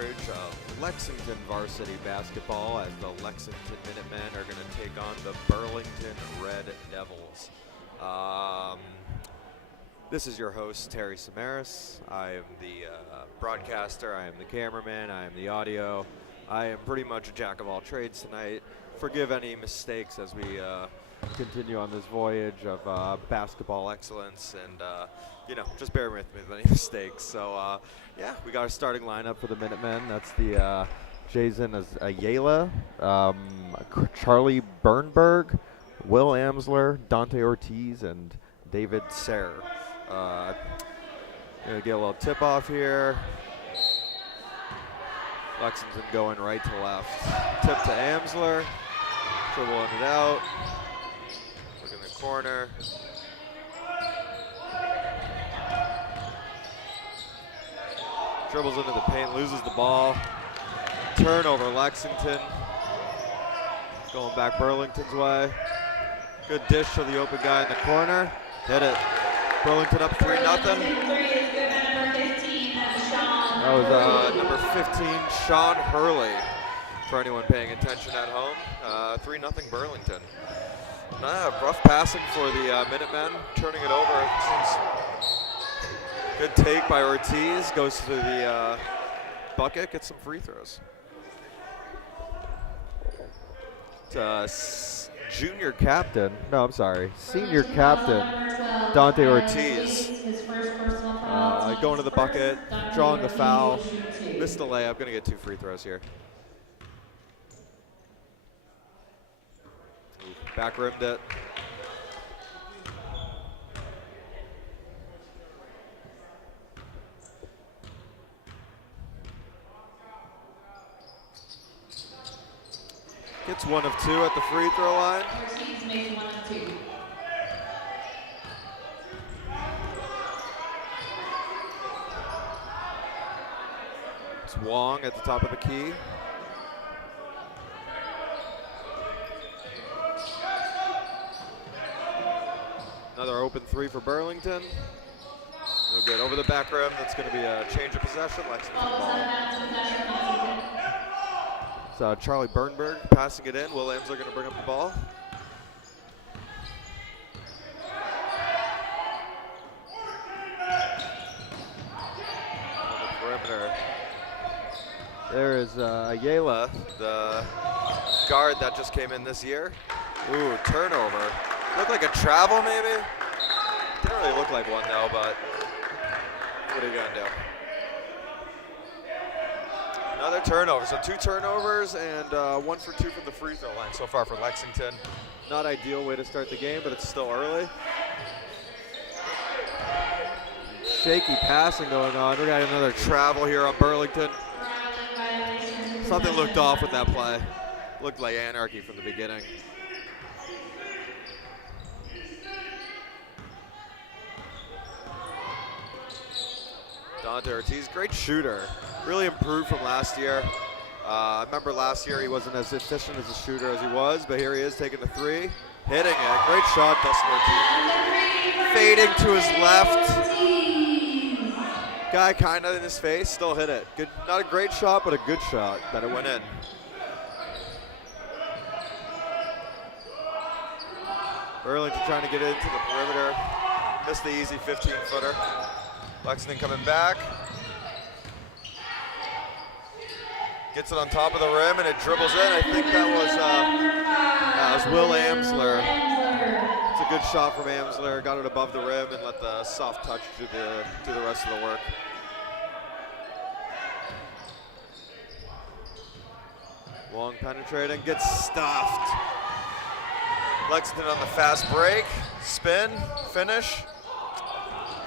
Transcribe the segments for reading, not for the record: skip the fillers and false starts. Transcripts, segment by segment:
coverage of Lexington varsity basketball as the Lexington Minutemen are going to take on the Burlington Red Devils. This is your host, Terry Samaras. I am the broadcaster, I am the cameraman, I am the audio. I am pretty much a jack of all trades tonight. Forgive any mistakes as we continue on this voyage of basketball excellence, and just bear with me with any mistakes. So we got our starting lineup for the Minutemen. That's the Jason Ayala, Charlie Bernberg, Will Amsler, Dante Ortiz, and David Sayre. Gonna get a little tip off here. Lexington going right to left. Tip to Amsler, dribbling it out. Look in the corner. Dribbles into the paint, loses the ball. Turnover, Lexington. Going back Burlington's way. Good dish to the open guy in the corner. Hit it. Burlington up 3-0. That was number 15, Sean Hurley, for anyone paying attention at home. 3-0 Burlington. Rough passing for the Minutemen, turning it over. Good take by Ortiz, goes to the bucket, gets some free throws. Senior captain, Dante Ortiz. Going to the bucket, drawing the foul, missed the layup, gonna get 2 free throws here. Back rimmed it. Gets 1 of 2 at the free throw line. It's Wong at the top of the key. Another open 3 for Burlington. No good. Over the back rim. That's going to be a change of possession. Lexington ball. So Charlie Bernberg passing it in. Will Amsler going to bring up the ball. On the perimeter. There is Ayala, the guard that just came in this year. Ooh, turnover. Looked like a travel maybe. Didn't really look like one though, but what are you gonna do? Another turnover, so 2 turnovers and 1 for 2 from the free throw line so far for Lexington. Not ideal way to start the game, but it's still early. Shaky passing going on. We got another travel here on Burlington. Something looked off with that play. Looked like anarchy from the beginning. Dante Ortiz, great shooter. Really improved from last year. I remember last year he wasn't as efficient as a shooter as he was, but here he is taking the 3, hitting it. Great shot, Dustin Ortiz. Fading to his left. Guy kind of in his face, still hit it. Good, not a great shot, but a good shot that it went in. Burlington trying to get into the perimeter. Missed the easy 15-footer. Lexington coming back. Gets it on top of the rim and it dribbles in. I think that was Will Amsler. It's a good shot from Amsler. Got it above the rim and let the soft touch do the rest of the work. Long penetrating, gets stuffed. Lexington on the fast break, spin, finish.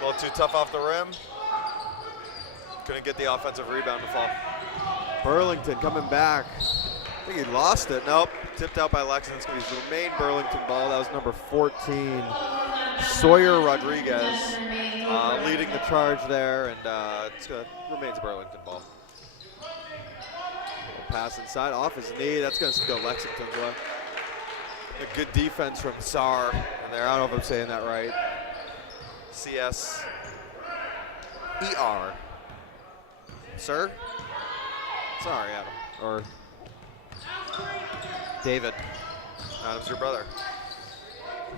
A little too tough off the rim. Couldn't get the offensive rebound to fall. Burlington coming back. I think he lost it. Nope. Tipped out by Lexington. It's going to be the main Burlington ball. That was number 14, Sawyer Rodriguez, leading the charge there, and remains Burlington ball. Pass inside, off his knee. That's going to go Lexington's way. A good defense from Sar in there. I don't know if I'm saying that right. C-S-E-R. Sir? Sorry, Adam. Or David. Adam's your brother.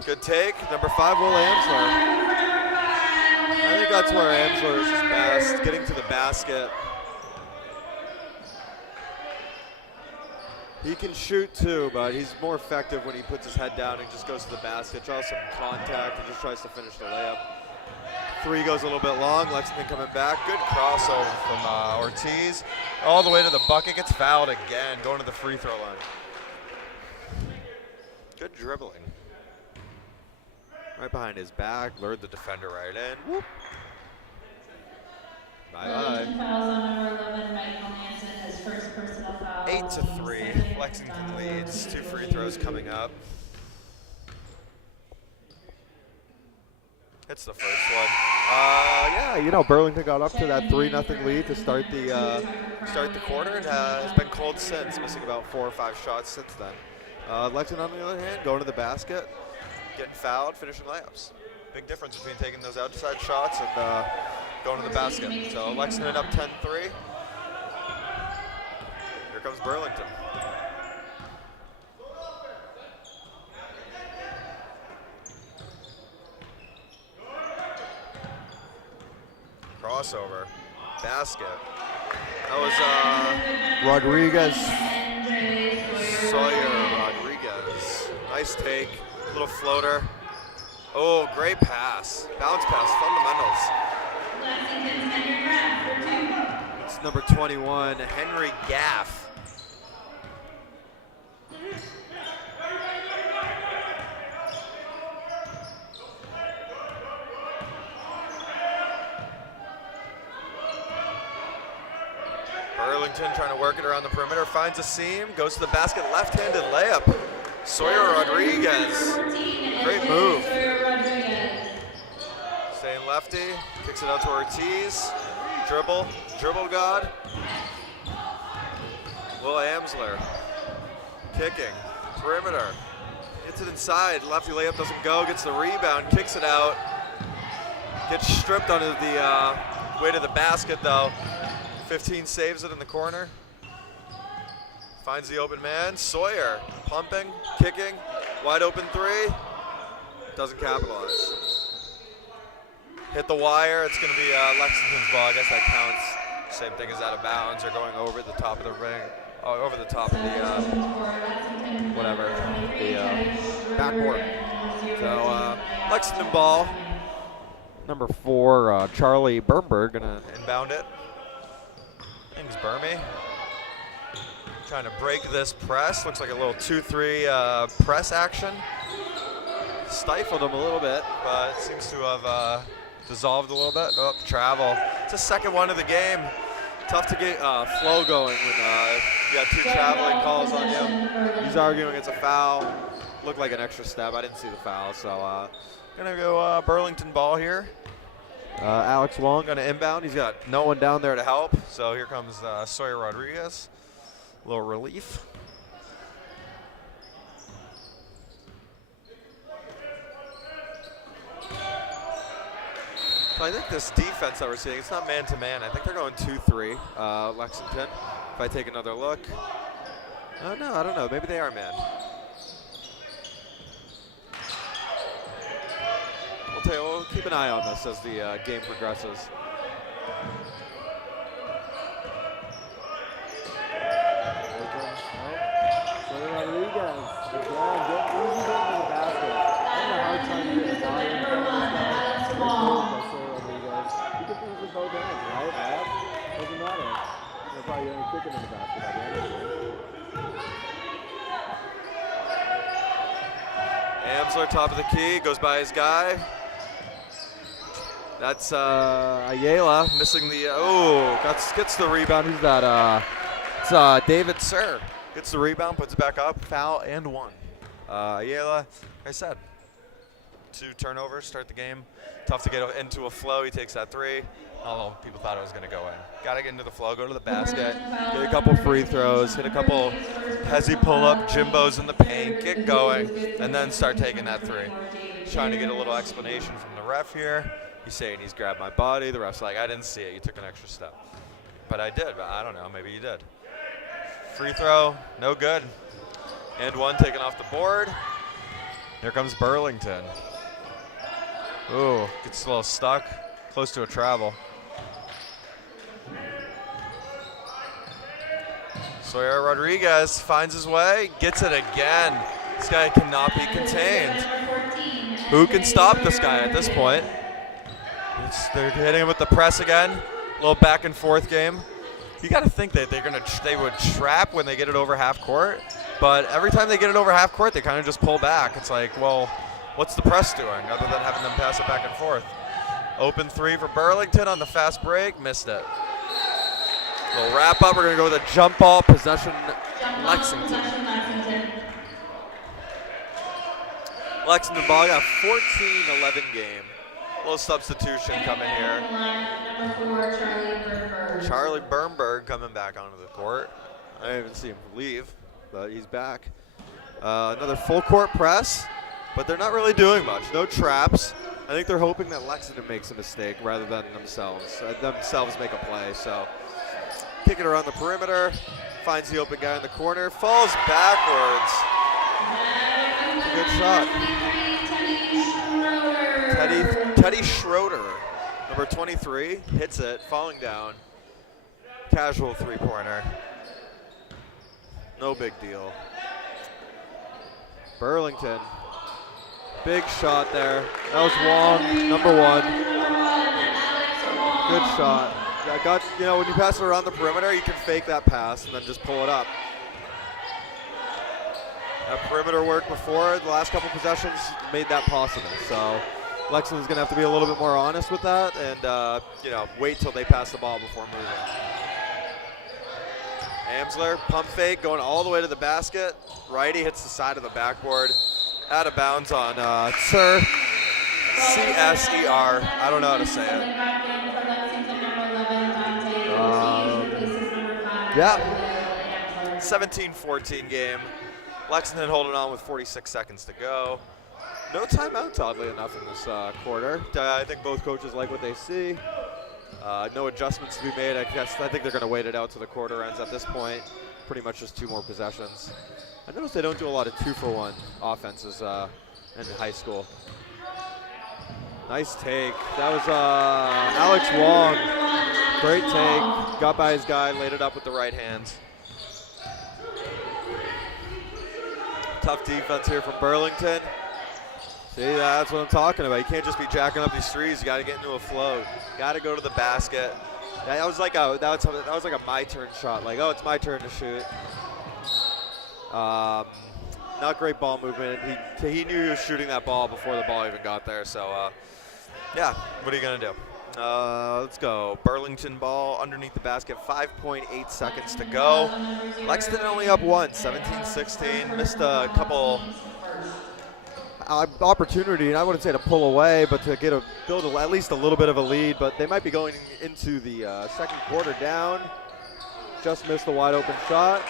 Good take. Number 5, Will Amsler. I think that's where Amsler is his best, getting to the basket. He can shoot too, but he's more effective when he puts his head down and just goes to the basket, draws some contact, and just tries to finish the layup. 3 goes a little bit long. Lexington coming back. Good crossover from Ortiz. All the way to the bucket. Gets fouled again, going to the free throw line. Good dribbling. Right behind his back. Lured the defender right in. Whoop. Bye-bye. 8-3. Lexington leads. 2 free throws coming up. Hits the first one. Yeah, you know, Burlington got up to that 3-0 lead to start the quarter and has been cold since, missing about 4 or 5 shots since then. Lexington, on the other hand, going to the basket, getting fouled, finishing layups. Big difference between taking those outside shots and going to the basket. So Lexington up 10-3. Here comes Burlington. Crossover, basket. That was Rodriguez, Sawyer Rodriguez. Nice take, little floater. Oh, great pass, bounce pass, fundamentals. It's number 21, Henry Gaff. Burlington trying to work it around the perimeter, finds a seam, goes to the basket, left-handed layup. Sawyer Rodriguez, great move. Staying lefty, kicks it out to Ortiz. Dribble god. Will Amsler, kicking, perimeter. Hits it inside, lefty layup doesn't go, gets the rebound, kicks it out. Gets stripped onto the way to the basket though. 15 saves it in the corner. Finds the open man. Sawyer pumping, kicking, wide open 3. Doesn't capitalize. Hit the wire. It's going to be Lexington's ball. I guess that counts. Same thing as out of bounds or going over the top of the ring, over the top of the backboard. So Lexington ball. Number 4, Charlie Bernberg, gonna inbound it. Thanks, Burmy. Trying to break this press. Looks like a little 2-3 press action. Stifled him a little bit, but seems to have dissolved a little bit. Oh, travel. It's the second one of the game. Tough to get flow going when you got 2 traveling calls on you. He's arguing it's a foul. Looked like an extra step. I didn't see the foul, so gonna go Burlington ball here. Alex Wong gonna inbound. He's got no one down there to help. So here comes Sawyer Rodriguez. A little relief. So I think this defense that we're seeing, it's not man-to-man. I think they're going 2-3, Lexington. If I take another look. Oh, no, I don't know. Maybe they are man. We'll keep an eye on this as the game progresses. Rodriguez, doesn't matter. They're probably only kicking in the basket by the end of it. Amsler, top of the key, goes by his guy. That's Ayala missing the, gets the rebound. Who's that? It's David Sir. Gets the rebound, puts it back up, foul, and 1. Ayala, like I said, 2 turnovers, start the game. Tough to get into a flow. He takes that 3. Although people thought it was going to go in. Got to get into the flow, go to the basket, get a couple free throws, hit a couple hezzy pull-up, Jimbos in the paint, get going, and then start taking that 3. Trying to get a little explanation from the ref here. He's saying he's grabbed my body. The ref's like, I didn't see it. You took an extra step. But I did, but I don't know. Maybe you did. Free throw, no good. And one taken off the board. Here comes Burlington. Ooh, gets a little stuck, close to a travel. Sawyer Rodriguez finds his way, gets it again. This guy cannot be contained. Who can stop this guy at this point? They're hitting him with the press again. A little back and forth game. You got to think that they would trap when they get it over half court, but every time they get it over half court, they kind of just pull back. It's like, well, what's the press doing other than having them pass it back and forth? Open three for Burlington on the fast break, missed it. Little wrap up. We're going to go with a jump ball possession. Lexington. Lexington ball got 14-11 game. A little substitution coming here. Charlie Bernberg coming back onto the court. I didn't even see him leave, but he's back. Another full court press, but they're not really doing much. No traps. I think they're hoping that Lexington makes a mistake rather than themselves make a play. So kick it around the perimeter, finds the open guy in the corner, falls backwards. Good shot. Teddy Schroeder, number 23, hits it, falling down. Casual three-pointer. No big deal. Burlington, big shot there. That was Wong, number 1. Good shot. When you pass it around the perimeter, you can fake that pass and then just pull it up. That perimeter work before, the last couple possessions made that possible. So Lexington's going to have to be a little bit more honest with that and, wait till they pass the ball before moving. Amsler, pump fake, going all the way to the basket. Righty hits the side of the backboard. Out of bounds on Sir CSER. I don't know how to say it. Yeah. 17-14 game. Lexington holding on with 46 seconds to go. No timeouts, oddly enough, in this quarter. I think both coaches like what they see. No adjustments to be made. I think they're going to wait it out till the quarter ends at this point. Pretty much just 2 more possessions. I noticed they don't do a lot of 2-for-1 offenses in high school. Nice take. That was Alex Wong. Great take. Got by his guy, laid it up with the right hands. Tough defense here from Burlington. See, that's what I'm talking about. You can't just be jacking up these threes. You got to get into a flow. Got to go to the basket. That was like a my turn shot. Like, oh, it's my turn to shoot. Not great ball movement. He knew he was shooting that ball before the ball even got there. So, yeah, what are you gonna do? Let's go. Burlington ball underneath the basket. 5.8 seconds to go. Lexington only up 1, 17-16. Missed a couple opportunity, and I wouldn't say to pull away, but to build at least a little bit of a lead. But they might be going into the second quarter down. Just missed a wide open shot.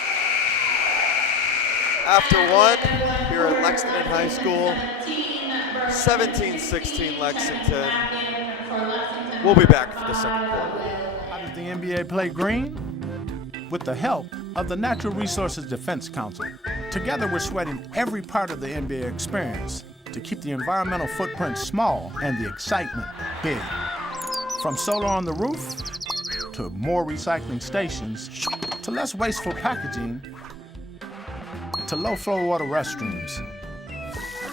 After 1 here at Lexington High School, 17-16 Lexington. We'll be back for the second quarter. How does the NBA play green? With the help of the Natural Resources Defense Council. Together we're sweating every part of the NBA experience to keep the environmental footprint small and the excitement big. From solar on the roof, to more recycling stations, to less wasteful packaging, to low-flow water restrooms.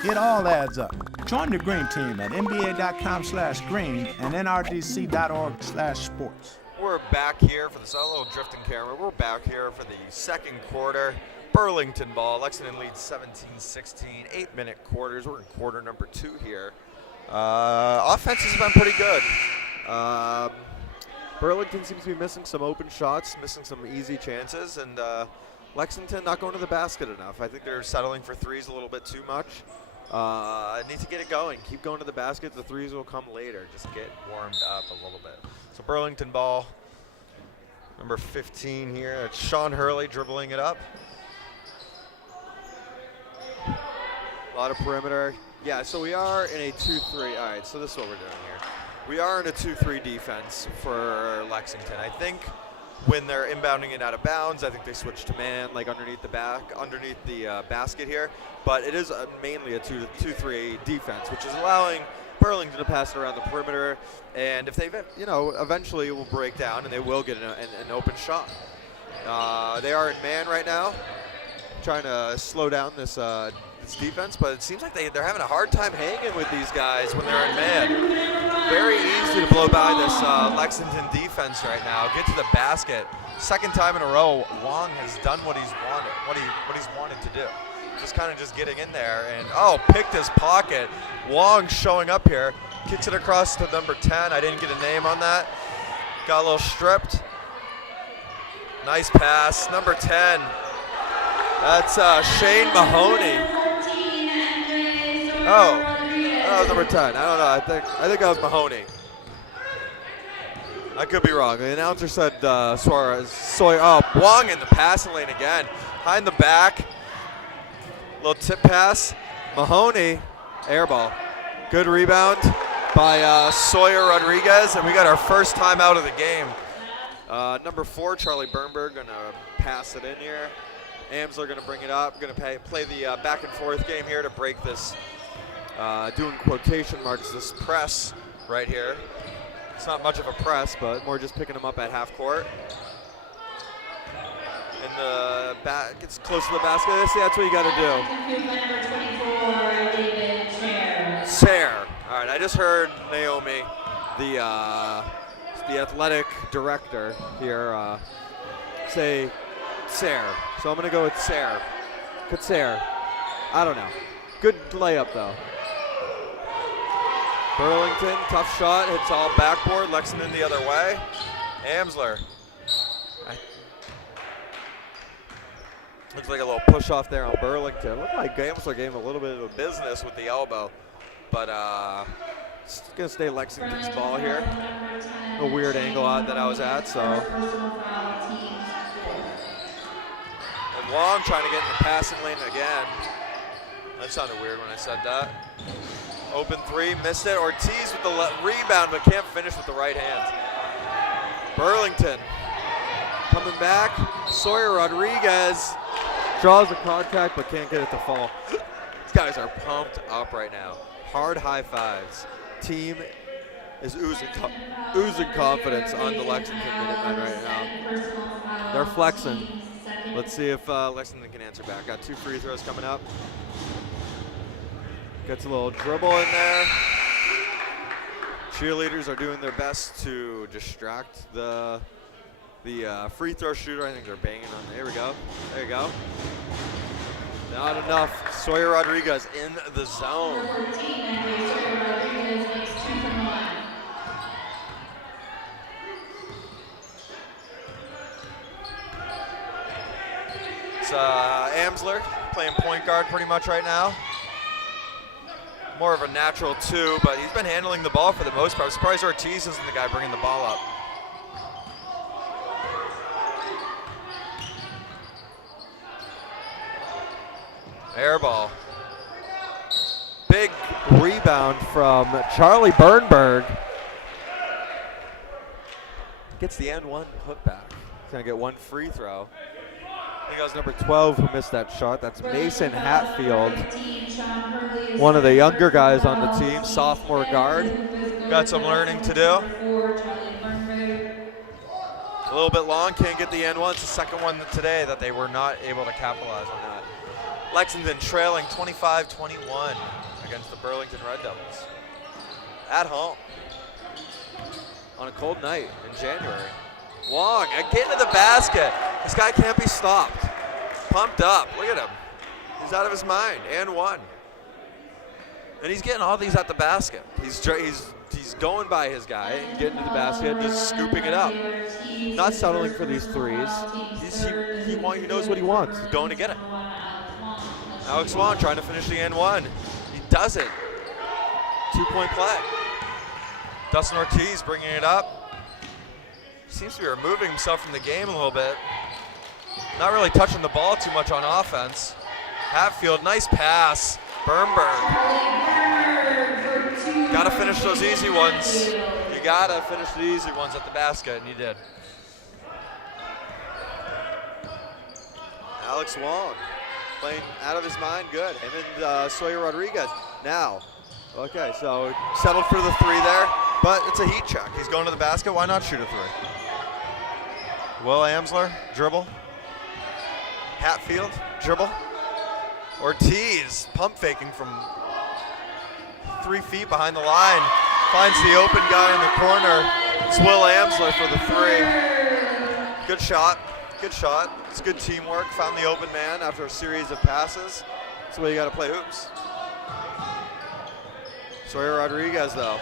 It all adds up. Join the green team at nba.com/green and nrdc.org/sports. We're back here for the little drifting camera. We're back here for the second quarter. Burlington ball. Lexington leads 17-16, 8-minute quarters. We're in quarter number 2 here. Offense has been pretty good. Burlington seems to be missing some open shots, missing some easy chances, and Lexington not going to the basket enough. I think they're settling for threes a little bit too much. Need to get it going. Keep going to the basket. The threes will come later. Just get warmed up a little bit. So Burlington ball, number 15 here. It's Sean Hurley dribbling it up. A lot of perimeter. Yeah, so we are in a 2-3. All right, so this is what we're doing here. We are in a 2-3 defense for Lexington. I think when they're inbounding it out of bounds. I think they switch to man, like underneath the basket here. But it is mainly a 2-3 defense, which is allowing Burlington to pass it around the perimeter. And if they, eventually it will break down and they will get an open shot. They are in man right now, trying to slow down this defense, but it seems like they're having a hard time hanging with these guys when they're in man. Very easy to blow by this Lexington defense right now. Get to the basket. Second time in a row, Wong has done what he's wanted to do. Just kind of just getting in there and picked his pocket. Wong showing up here, kicks it across to number 10. I didn't get a name on that. Got a little stripped. Nice pass, number 10. That's Shane Mahoney. Oh, that was number 10. I don't know. I think that was Mahoney. I could be wrong. The announcer said Sawyer. Oh, Wong in the passing lane again. Behind the back. Little tip pass. Mahoney, air ball. Good rebound by Sawyer Rodriguez, and we got our first time out of the game. Number 4, Charlie Bernberg, going to pass it in here. Amsler going to bring it up. Going to play the back and forth game here to break this, doing quotation marks, this press right here. It's not much of a press, but more just picking them up at half court. And the back gets close to the basket. See, that's what you got to do. Sayre. All right, I just heard Naomi, the athletic director here, say Sayre. So I'm going to go with Sayre. Good Sayre. I don't know. Good layup, though. Burlington, tough shot, hits all backboard. Lexington the other way. Amsler. Looks like a little push off there on Burlington. Looked like Amsler gave him a little bit of a business with the elbow. But it's going to stay Lexington's ball here. A weird angle out that I was at, so. And Long trying to get in the passing lane again. That sounded weird when I said that. Open 3, missed it. Ortiz with the rebound, but can't finish with the right hand. Burlington coming back. Sawyer Rodriguez draws the contact, but can't get it to fall. These guys are pumped up right now. Hard high fives. Team is oozing confidence on the Lexington Minutemen right now. They're flexing. Let's see if Lexington can answer back. Got 2 free throws coming up. Gets a little dribble in there. Cheerleaders are doing their best to distract the free throw shooter. I think they're banging on. There we go. There you go. Not enough. Sawyer Rodriguez in the zone. It's Amsler playing point guard pretty much right now. More of a natural 2, but he's been handling the ball for the most part. I'm surprised Ortiz isn't the guy bringing the ball up. Air ball. Big rebound from Charlie Bernberg. Gets the N1 put back. He's going to get 1 free throw. I think that was number 12 who missed that shot. That's Mason Hatfield, one of the younger guys on the team, sophomore guard. Got some learning to do. A little bit long, can't get the N1. It's the second one today that they were not able to capitalize on that. Lexington trailing 25-21 against the Burlington Red Devils. At home. On a cold night in January. Wong, get into the basket. This guy can't be stopped. Pumped up, look at him. He's out of his mind, and 1. And he's getting all these at the basket. He's going by his guy and getting to the basket, just scooping it up. Not settling for these threes. He knows what he wants. He's going to get it. Alex Wong trying to finish the N1. He does it. 2-point play. Dustin Ortiz bringing it up. Seems to be removing himself from the game a little bit. Not really touching the ball too much on offense. Hatfield, nice pass. Bernberg. Got to finish those easy ones. You got to finish the easy ones at the basket, and you did. Alex Wong playing out of his mind, good. Him and Sawyer Rodriguez. Now, okay, so settled for the 3 there, but it's a heat check. He's going to the basket, why not shoot a 3? Will Amsler, dribble. Hatfield, dribble. Ortiz, pump faking from 3 feet behind the line. Finds the open guy in the corner. It's Will Amsler for the 3. Good shot, good shot. It's good teamwork. Found the open man after a series of passes. That's the way you gotta play hoops. Sawyer Rodriguez though.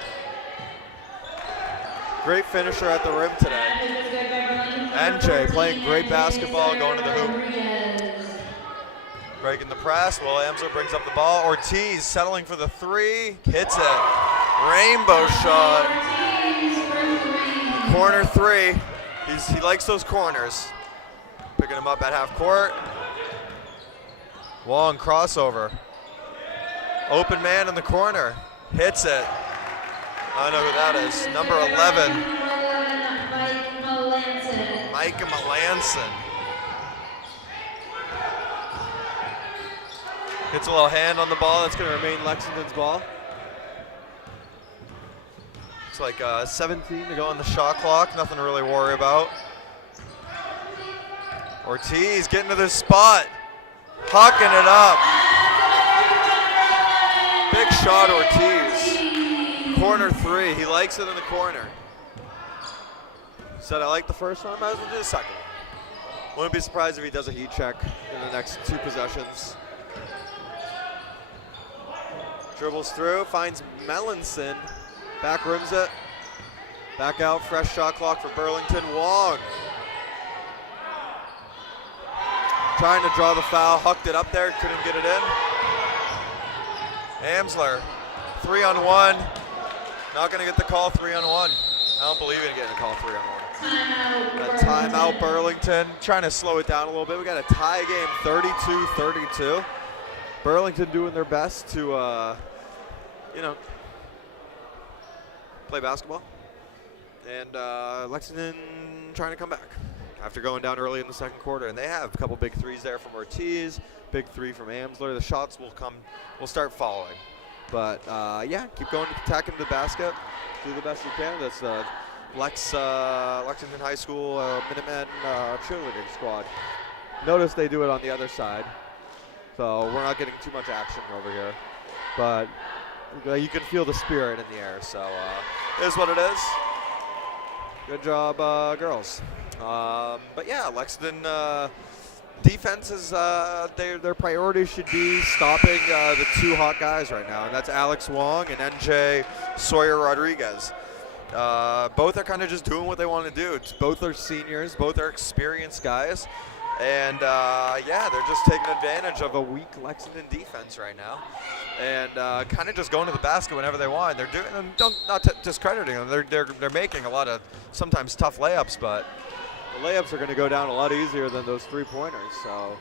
Great finisher at the rim today. NJ playing great basketball, going to the hoop. Breaking the press, Will Amsler brings up the ball. Ortiz settling for the 3, hits it. Rainbow shot. Corner 3, he likes those corners. Picking him up at half court. Wong crossover. Open man in the corner, hits it. I know who that is, number 11. Micah Melanson. Gets a little hand on the ball. That's going to remain Lexington's ball. It's like 17 to go on the shot clock. Nothing to really worry about. Ortiz getting to this spot. Hucking it up. Big shot, Ortiz. Corner 3. He likes it in the corner. Said I like the first one. Might as well do the second one. Wouldn't be surprised if he does a heat check in the next 2 possessions. Dribbles through, finds Melanson, back rims it, back out, fresh shot clock for Burlington. Wong trying to draw the foul, hucked it up there, couldn't get it in. Amsler, 3-on-1, not gonna get the call, 3-on-1. I don't believe in getting a call 3-on-1. A timeout Burlington, trying to slow it down a little bit. We got a tie game, 32-32. Burlington doing their best to, play basketball. And Lexington trying to come back after going down early in the second quarter. And they have a couple big 3s there from Ortiz, big 3 from Amsler. The shots will start following. But yeah, keep going, attacking the basket. Do the best you can. That's Lexington High School Minutemen cheerleading squad. Notice they do it on the other side. So we're not getting too much action over here, but you can feel the spirit in the air. So it is what it is. Good job, girls. But yeah, Lexington defense is their priority should be stopping the 2 hot guys right now, and that's Alex Wong and NJ Sawyer Rodriguez. Both are kind of just doing what they want to do. Both are seniors, both are experienced guys. And yeah, they're just taking advantage of a weak Lexington defense right now, and kind of just going to the basket whenever they want. They're doing, not discrediting them. They're making a lot of sometimes tough layups, but the layups are going to go down a lot easier than those 3-pointers. So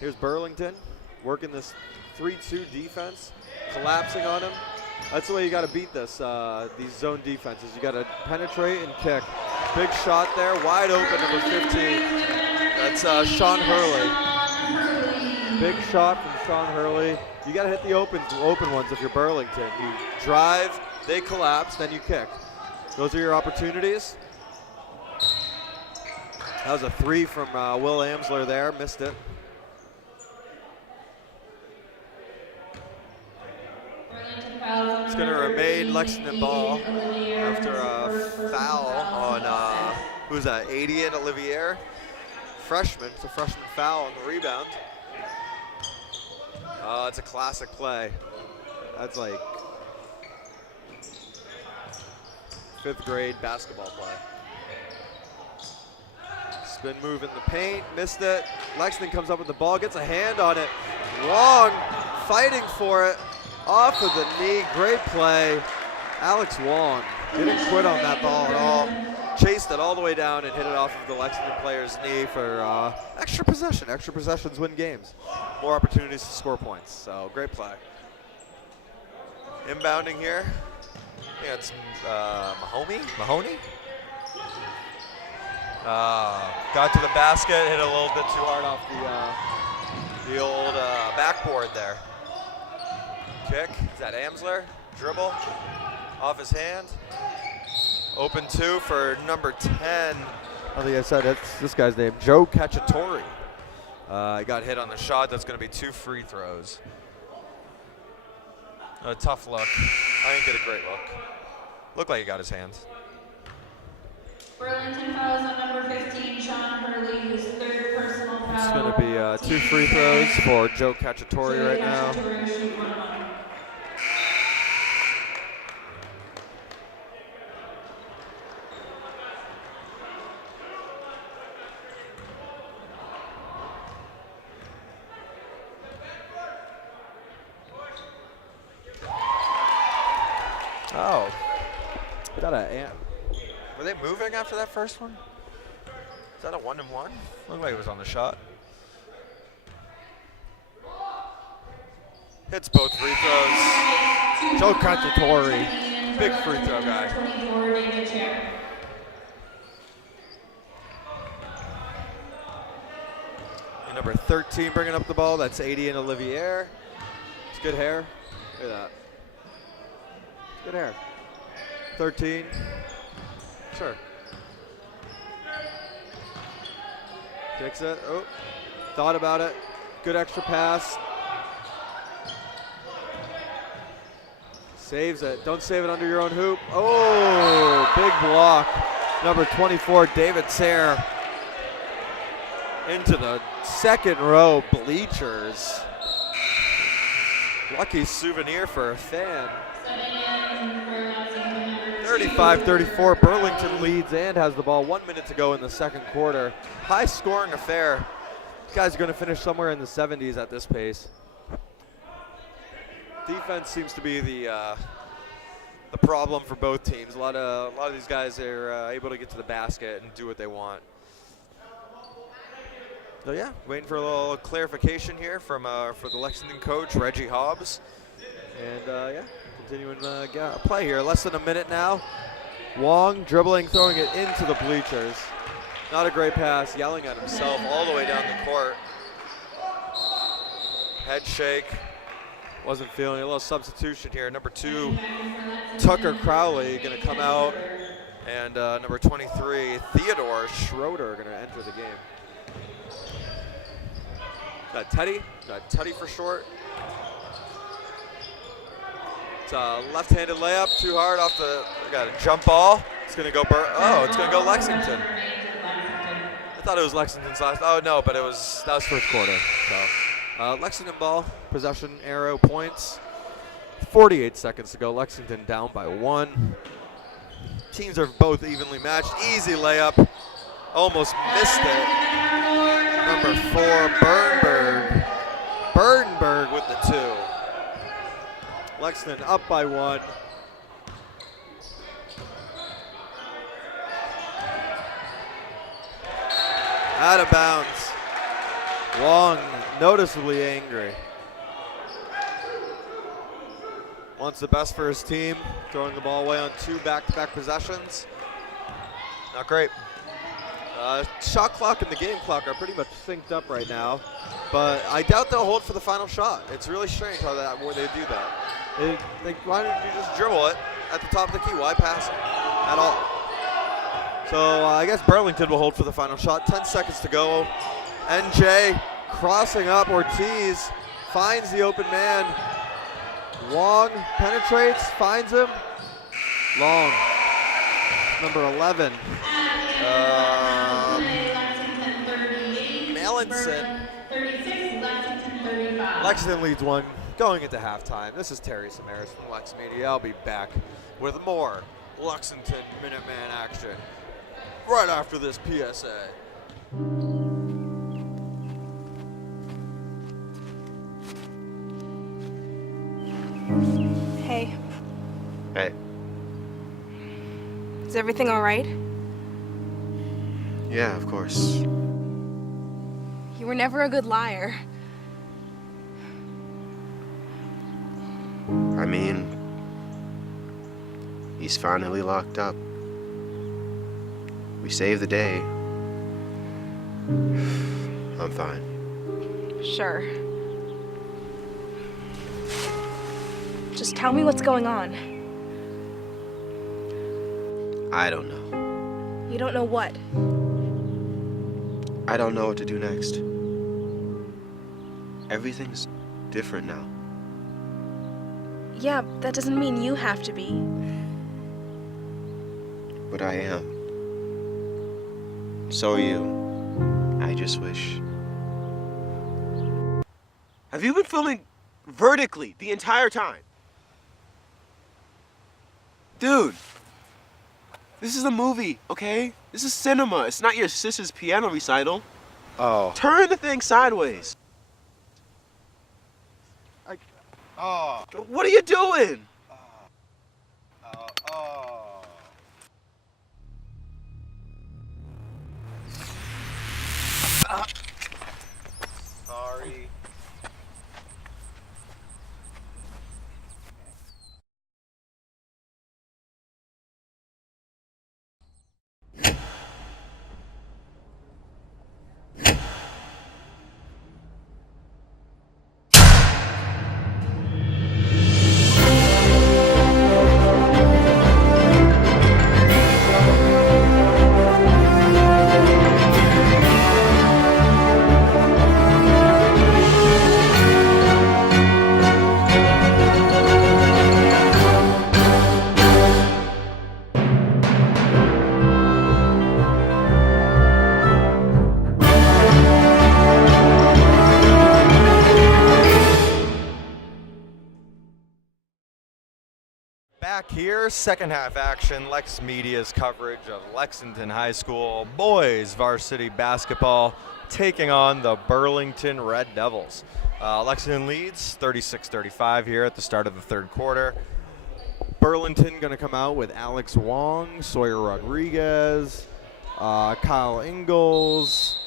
here's Burlington working this 3-2 defense, collapsing on him. That's the way you got to beat this. These zone defenses. You got to penetrate and kick. Big shot there, wide open, number 15. That's Sean Hurley. Big shot from Sean Hurley. You got to hit the open ones if you're Burlington. You drive, they collapse, then you kick. Those are your opportunities. That was a 3 from Will Amsler there, missed it. It's going to remain Lexington ball after a foul on, who's that, 80 and Olivier? Freshman. It's a freshman foul on the rebound. It's a classic play. That's like 5th grade basketball play. Spin move in the paint, missed it. Lexington comes up with the ball, gets a hand on it. Wong fighting for it. Off of the knee, great play. Alex Wong didn't quit on that ball at all. Chased it all the way down and hit it off of the Lexington player's knee for extra possession. Extra possessions win games. More opportunities to score points, so great play. Inbounding here. I think it's Mahoney? Got to the basket, hit a little bit too hard off the The old backboard there. Kick, is that Amsler? Dribble, off his hand. Open 2 for number 10. I think I said that's this guy's name, Joe Cacciatore. He got hit on the shot. That's going to be 2 free throws. A tough look. I didn't get a great look. Looked like he got his hands. Burlington fouls on number 15, Sean Hurley, his 3rd personal foul. It's going to be 2 free throws for Joe Cacciatore right now. Oh, were they moving after that first one? Is that a 1-1? Looked like it was on the shot. Hits both free throws. Joe Cacciatore, big free throw guy. And number 13 bringing up the ball. That's 80 and Olivier. It's good hair. Look at that. Good hair. 13. Sure. Kicks it. Oh, thought about it. Good extra pass. Saves it. Don't save it under your own hoop. Oh, big block. Number 24, David Sayre. Into the second row bleachers. Lucky souvenir for a fan. 35-34, Burlington leads and has the ball. 1 minute to go in the second quarter. High scoring affair. These guys are going to finish somewhere in the 70s at this pace. Defense seems to be the problem for both teams. A lot of these guys are able to get to the basket and do what they want. So yeah, waiting for a little clarification here from for the Lexington coach, Reggie Hobbs. And yeah, continuing play here. Less than a minute now. Wong dribbling, throwing it into the bleachers. Not a great pass, yelling at himself all the way down the court. Head shake. Wasn't feeling a little substitution here. Number 2, Tucker Crowley going to come out. And number 23, Theodore Schroeder going to enter the game. Got Teddy for short. It's a left-handed layup, too hard off the, got a jump ball. It's gonna go, it's gonna go Lexington. I thought it was Lexington's last, no, but that was first quarter. So Lexington ball, possession arrow points. 48 seconds to go, Lexington down by 1. Teams are both evenly matched. Easy layup, almost missed it. Number 4, Bernberg with the 2. Lexington up by 1. Out of bounds. Wong noticeably angry. Wants the best for his team. Throwing the ball away on 2 back-to-back possessions. Not great. Shot clock and the game clock are pretty much synced up right now, but I doubt they'll hold for the final shot. It's really strange where they do that. Why don't you just dribble it at the top of the key? Why pass it at all? So I guess Burlington will hold for the final shot. 10 seconds to go. NJ crossing up. Ortiz finds the open man. Wong penetrates, finds him. Long. Number 11. Melanson. Lexington leads 1 going into halftime. This is Terry Samaras from LexMedia. I'll be back with more Lexington Minuteman action right after this PSA. Hey. Hey. Is everything all right? Yeah, of course. You were never a good liar. I mean, he's finally locked up. We saved the day. I'm fine. Sure. Just tell me what's going on. I don't know. You don't know what? I don't know what to do next. Everything's different now. Yeah, that doesn't mean you have to be. But I am. So are you. I just wish. Have you been filming vertically the entire time? Dude, this is a movie, okay? This is cinema. It's not your sister's piano recital. Oh. Turn the thing sideways. What are you doing? Sorry. Back here, second half action, LexMedia's coverage of Lexington High School boys varsity basketball taking on the Burlington Red Devils. Lexington leads 36-35 here at the start of the third quarter. Burlington going to come out with Alex Wong, Sawyer Rodriguez, Kyle Ingalls,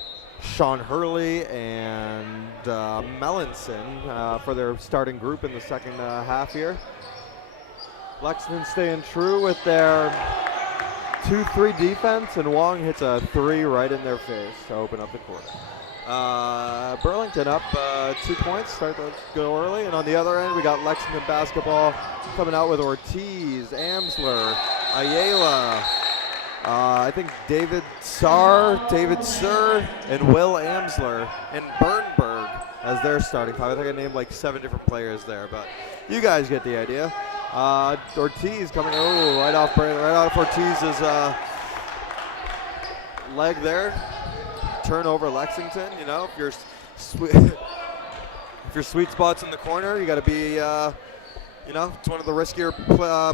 Sean Hurley, and Mellinson for their starting group in the second half here. Lexington staying true with their 2-3 defense, and Wong hits a 3 right in their face to open up the quarter. Burlington up 2 points, start to go early, and on the other end we got Lexington basketball coming out with Ortiz, Amsler, Ayala, I think David Sir, and Will Amsler, and Bernberg as their starting five. I think I named like 7 different players there, but you guys get the idea. Ortiz coming, right off Ortiz's leg there. Turnover Lexington, you know, if your sweet spot's in the corner, you got to be, you know, it's one of the riskier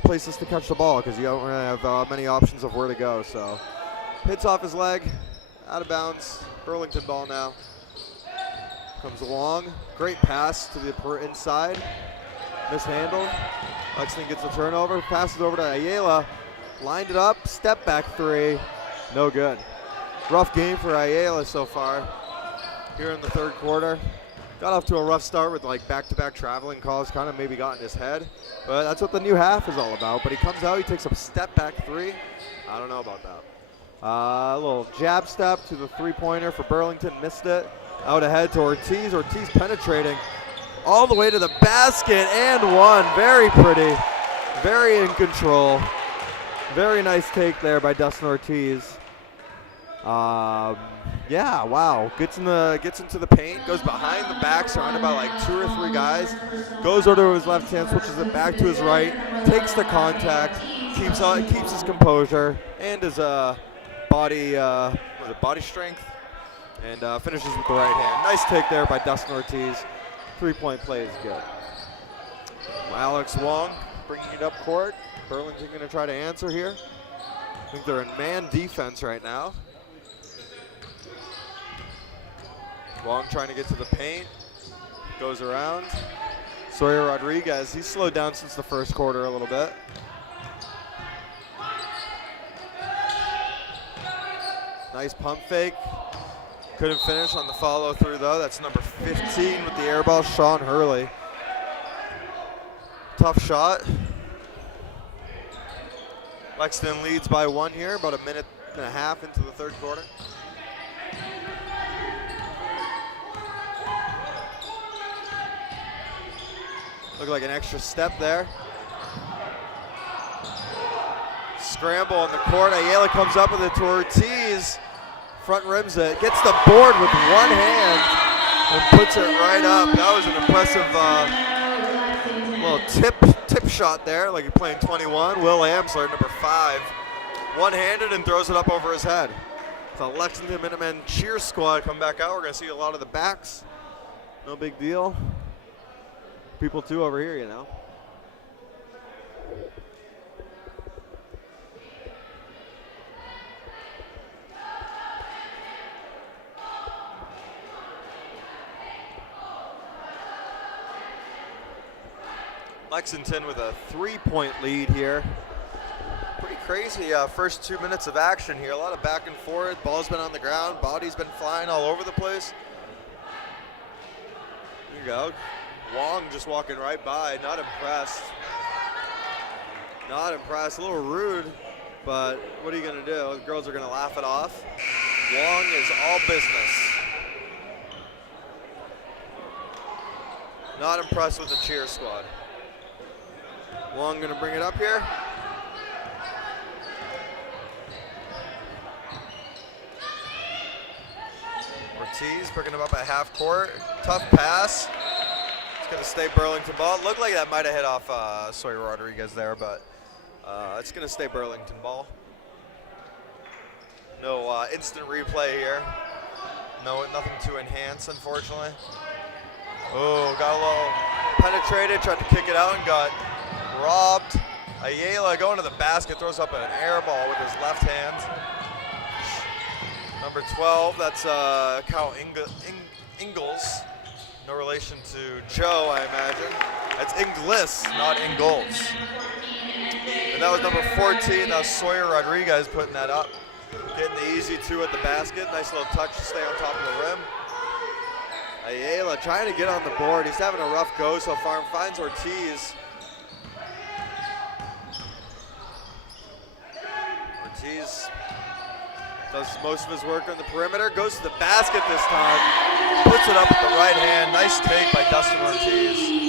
places to catch the ball because you don't really have many options of where to go. So hits off his leg, out of bounds. Burlington ball now. Comes along, great pass to the inside, mishandled. Lexington gets the turnover, passes over to Ayala, lined it up, step back 3, no good. Rough game for Ayala so far here in the third quarter. Got off to a rough start with like back-to-back traveling calls, kind of maybe got in his head, but that's what the new half is all about. But he comes out, he takes a step back 3. I don't know about that. A little jab step to the 3-pointer for Burlington, missed it. Out ahead to Ortiz, Ortiz penetrating all the way to the basket and one. Very pretty, very in control. Very nice take there by Dustin Ortiz. Yeah, wow. Gets into the paint, goes behind the back, surrounded by like 2 or 3 guys. Goes over to his left hand, switches it back to his right, takes the contact, keeps his composure and his body strength, and finishes with the right hand. Nice take there by Dustin Ortiz. 3-point play is good. Alex Wong bringing it up court. Burlington going to try to answer here. I think they're in man defense right now. Wong trying to get to the paint. Goes around. Sawyer Rodriguez, he's slowed down since the first quarter a little bit. Nice pump fake. Couldn't finish on the follow through though. That's number 15 with the air ball, Sean Hurley. Tough shot. Lexington leads by 1 here, about a minute and a half into the third quarter. Looked like an extra step there. Scramble on the court. Ayala comes up with it to Ortiz. Front rims it. Gets the board with one hand and puts it right up. That was an impressive little tip shot there, like you're playing 21. Will Amsler, number 5, one-handed and throws it up over his head. The Lexington Minutemen cheer squad come back out. We're going to see a lot of the backs. No big deal. People too over here, you know. Lexington with a 3-point lead here. Pretty crazy first 2 minutes of action here. A lot of back and forth. Ball's been on the ground. Body's been flying all over the place. Here you go. Wong just walking right by. Not impressed. Not impressed. A little rude, but what are you going to do? The girls are going to laugh it off. Wong is all business. Not impressed with the cheer squad. Wong gonna bring it up here. Ortiz picking him up at half court. Tough pass. It's gonna stay Burlington ball. Looked like that might have hit off Sawyer Rodriguez there, but it's gonna stay Burlington ball. No instant replay here. No, nothing to enhance, unfortunately. Oh, got a little penetrated, tried to kick it out and got robbed. Ayala going to the basket, throws up an air ball with his left hand. Number 12, that's Cal Ingalls. No relation to Joe, I imagine. That's Inglis, not Ingalls. And that was number 14, that was Sawyer Rodriguez putting that up. Getting the easy 2 at the basket. Nice little touch to stay on top of the rim. Ayala trying to get on the board. He's having a rough go so far and finds Ortiz. Ortiz does most of his work on the perimeter, goes to the basket this time, puts it up with the right hand. Nice take by Dustin Ortiz.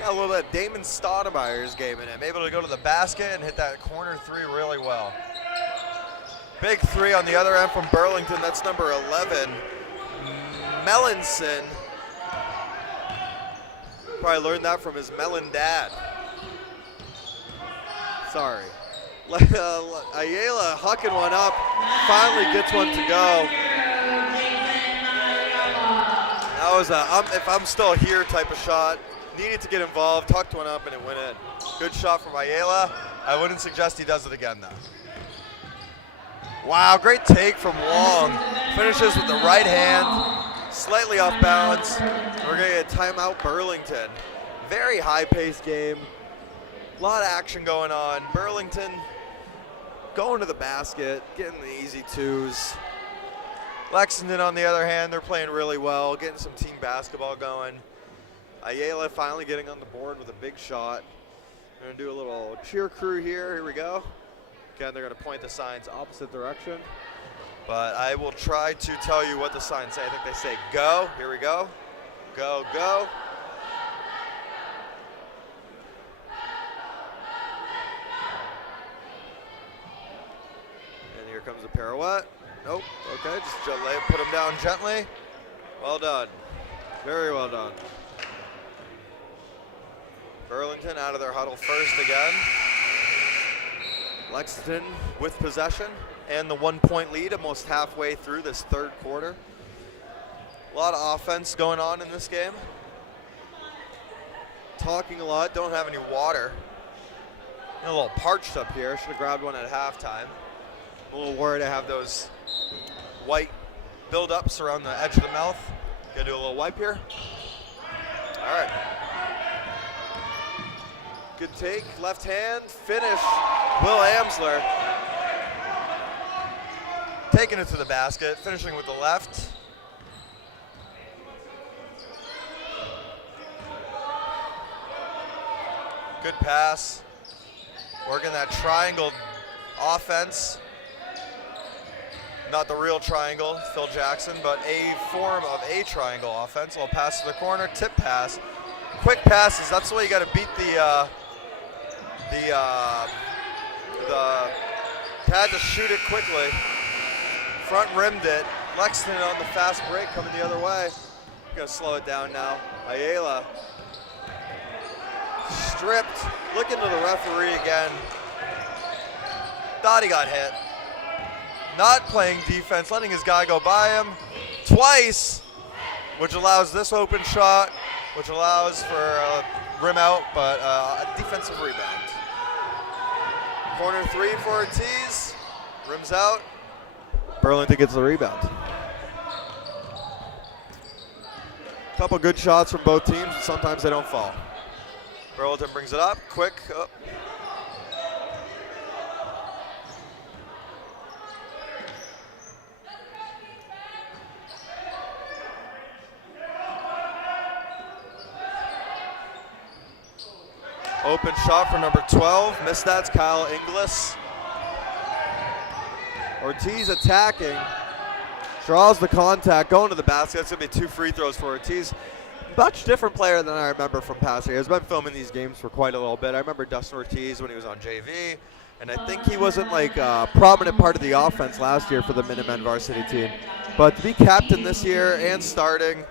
Got a little bit of Damon Stoudemire's game in him, able to go to the basket and hit that corner 3 really well. Big 3 on the other end from Burlington, that's number 11, Melanson. Probably learned that from his melon dad. Sorry. Ayala hucking one up, finally gets one to go. That was a if I'm still here type of shot. Needed to get involved, tucked one up and it went in. Good shot from Ayala. I wouldn't suggest he does it again though. Wow, great take from Wong. Finishes with the right hand, slightly off balance. We're gonna get a timeout Burlington. Very high-paced game. A lot of action going on. Burlington going to the basket, getting the easy 2s. Lexington, on the other hand, they're playing really well, getting some team basketball going. Ayala finally getting on the board with a big shot. We're gonna do a little cheer crew here. Here we go. Again, they're gonna point the signs opposite direction. But I will try to tell you what the signs say. I think they say go. Here we go. Go, go. And here comes the pirouette. Nope. Okay, just put him down gently. Well done. Very well done. Burlington out of their huddle first again. Lexington with possession and the 1-point lead almost halfway through this 3rd quarter. A lot of offense going on in this game. Talking a lot, don't have any water. A little parched up here, should have grabbed one at halftime. A little worried I have those white buildups around the edge of the mouth. Gonna do a little wipe here. All right. Good take, left hand, finish. Will Amsler taking it to the basket, finishing with the left. Good pass. Working that triangle offense. Not the real triangle, Phil Jackson, but a form of a triangle offense. Little pass to the corner, tip pass. Quick passes, that's the way you got to beat the had to shoot it quickly. Front rimmed it. Lexington on the fast break coming the other way. Gonna slow it down now. Ayala stripped, looking to the referee again. Thought he got hit. Not playing defense, letting his guy go by him twice, which allows this open shot, which allows for a rim out, but a defensive rebound. Corner 3 for Ortiz, rims out. Burlington gets the rebound. Couple good shots from both teams, and sometimes they don't fall. Burlington brings it up, quick. Oh. Open shot for number 12, missed that, Kyle Inglis. Ortiz attacking, draws the contact, going to the basket. That's gonna be 2 free throws for Ortiz. Much different player than I remember from past years. I've been filming these games for quite a little bit. I remember Dustin Ortiz when he was on JV, and I think he wasn't like a prominent part of the offense last year for the Minutemen varsity team. But to be captain this year and starting,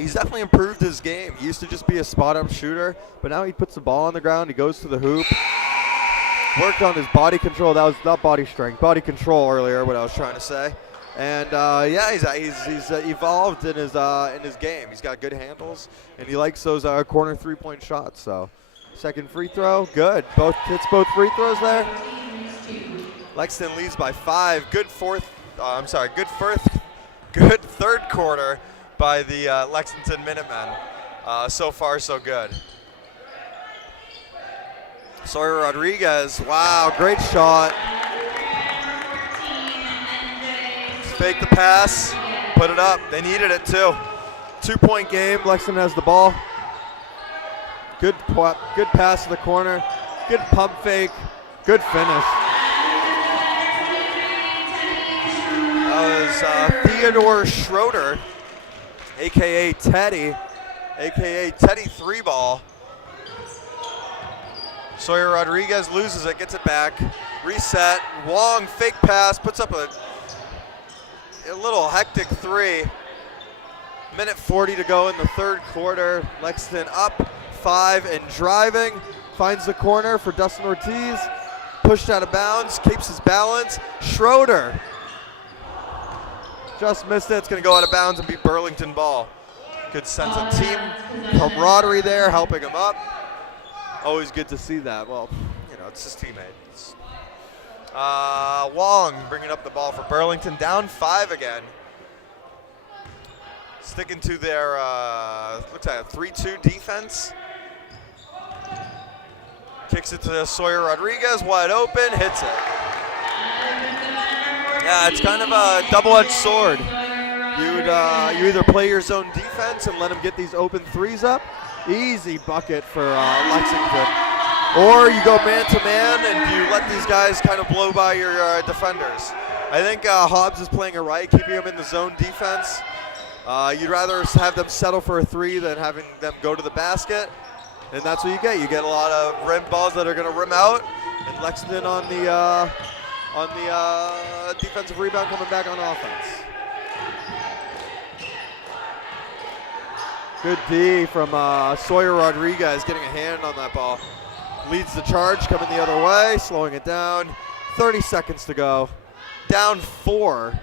he's definitely improved his game. He used to just be a spot-up shooter, but now he puts the ball on the ground, he goes to the hoop. Worked on his body control. That was not body strength, body control earlier, what I was trying to say. And yeah, he's evolved in his game. He's got good handles, and he likes those corner 3-point shots. So, second free throw, good. Hits both free throws there. Lexington leads by 5. Good third quarter by the Lexington Minutemen. So far, so good. Sawyer Rodriguez, wow, great shot. Fake the pass, put it up. They needed it too. 2-point game, Lexington has the ball. Good pass to the corner, good pump fake, good finish. That was Theodore Schroeder, AKA Teddy 3-ball. Sawyer Rodriguez loses it, gets it back, reset, Wong fake pass, puts up a little hectic 3. Minute 40 to go in the third quarter. Lexington up 5 and driving, finds the corner for Dustin Ortiz, pushed out of bounds, keeps his balance. Schroeder just missed it, it's gonna go out of bounds and be Burlington ball. Good sense of team camaraderie there, helping him up. Always good to see that. Well, you know, it's his teammates. Wong bringing up the ball for Burlington, down 5 again. Sticking to their, looks like a 3-2 defense. Kicks it to Sawyer Rodriguez, wide open, hits it. Yeah, it's kind of a double-edged sword. You either play your zone defense and let them get these open 3s up, easy bucket for Lexington. Or you go man-to-man and you let these guys kind of blow by your defenders. I think Hobbs is playing it right, keeping them in the zone defense. You'd rather have them settle for a 3 than having them go to the basket. And that's what you get. You get a lot of rim balls that are going to rim out. And Lexington on the defensive rebound coming back on offense. Good D from Sawyer Rodriguez, getting a hand on that ball. Leads the charge, coming the other way, slowing it down. 30 seconds to go. Down 4,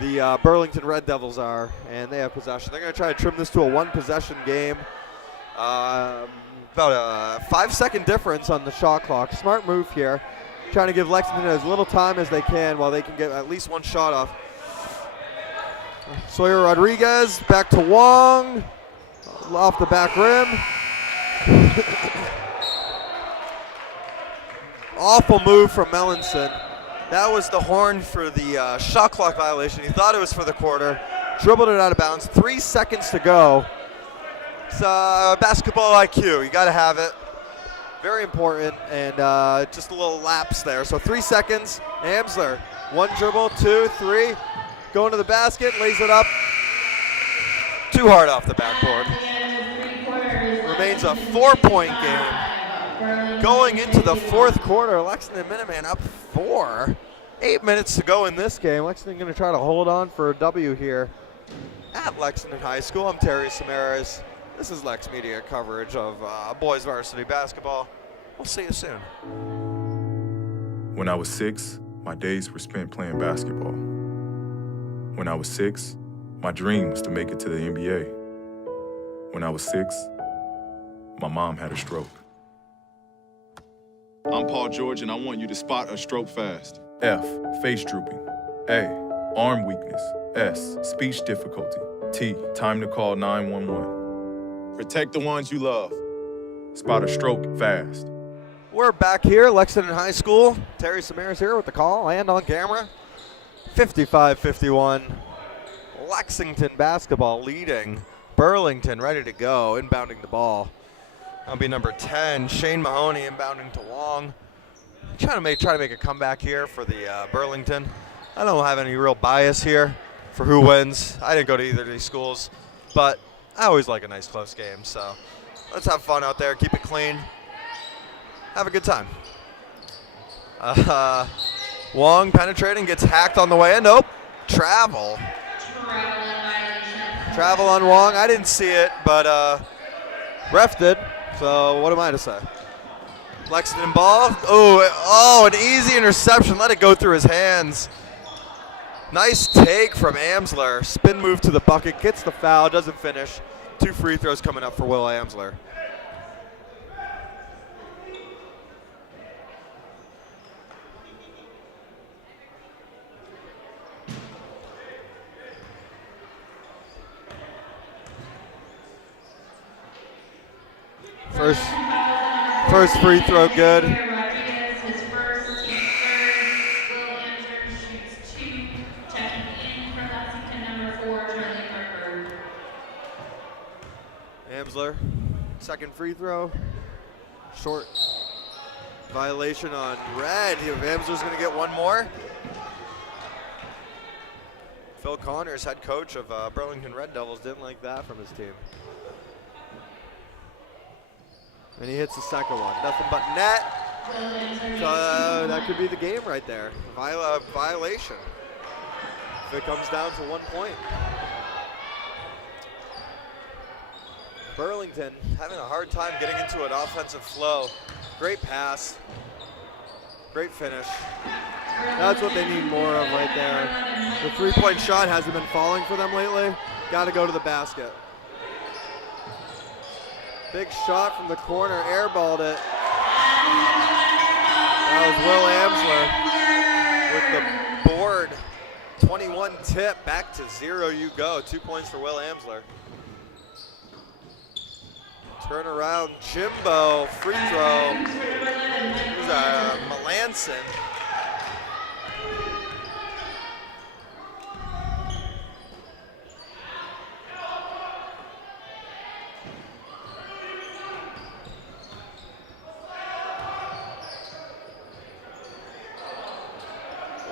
the Burlington Red Devils are, and they have possession. They're going to try to trim this to a 1-possession game. About a 5-second difference on the shot clock. Smart move here. Trying to give Lexington as little time as they can while they can get at least one shot off. Sawyer Rodriguez, back to Wong. Off the back rim. Awful move from Melanson. That was the horn for the shot clock violation. He thought it was for the quarter. Dribbled it out of bounds. 3 seconds to go. It's basketball IQ. You got to have it. very important, and just a little lapse there. So 3 seconds, Amsler, 1 dribble, 2, 3, going to the basket, lays it up, too hard off the backboard. Remains a 4-point game. Going into the fourth quarter, Lexington Minuteman up 4. 8 minutes to go in this game. Lexington going to try to hold on for a W here at Lexington High School. I'm Terry Samaras. This is LexMedia coverage of boys varsity basketball. We'll see you soon. When I was 6, my days were spent playing basketball. When I was 6, my dream was to make it to the NBA. When I was 6, my mom had a stroke. I'm Paul George, and I want you to spot a stroke fast. F, face drooping. A, arm weakness. S, speech difficulty. T, time to call 911. Protect the ones you love. Spot a stroke fast. We're back here, Lexington High School. Terry Samaras here with the call and on camera. 55-51. Lexington basketball leading. Burlington ready to go, inbounding the ball. That'll be number 10, Shane Mahoney, inbounding to Long. Try to make a comeback here for the Burlington. I don't have any real bias here for who wins. I didn't go to either of these schools, but I always like a nice close game. So let's have fun out there, keep it clean, have a good time. Wong penetrating, gets hacked on the way in. Nope, travel. Travel on Wong. I didn't see it, but ref did. So what am I to say? Lexington ball. Oh, an easy interception. Let it go through his hands. Nice take from Amsler. Spin move to the bucket. Gets the foul. Doesn't finish. 2 free throws coming up for Will Amsler. First free throw good. Amsler, second free throw. Short violation on red. Amsler's going to get one more. Phil Connors, head coach of Burlington Red Devils, didn't like that from his team. And he hits the second one. Nothing but net. So that could be the game right there. Violation. If it comes down to 1 point. Burlington having a hard time getting into an offensive flow. Great pass. Great finish. That's what they need more of right there. The 3-point shot hasn't been falling for them lately. Got to go to the basket. Big shot from the corner, airballed it. That was Will Amsler with the board. 21 tip, back to 0 you go. 2 points for Will Amsler. Turn around, Jimbo, free throw. Who's Melanson.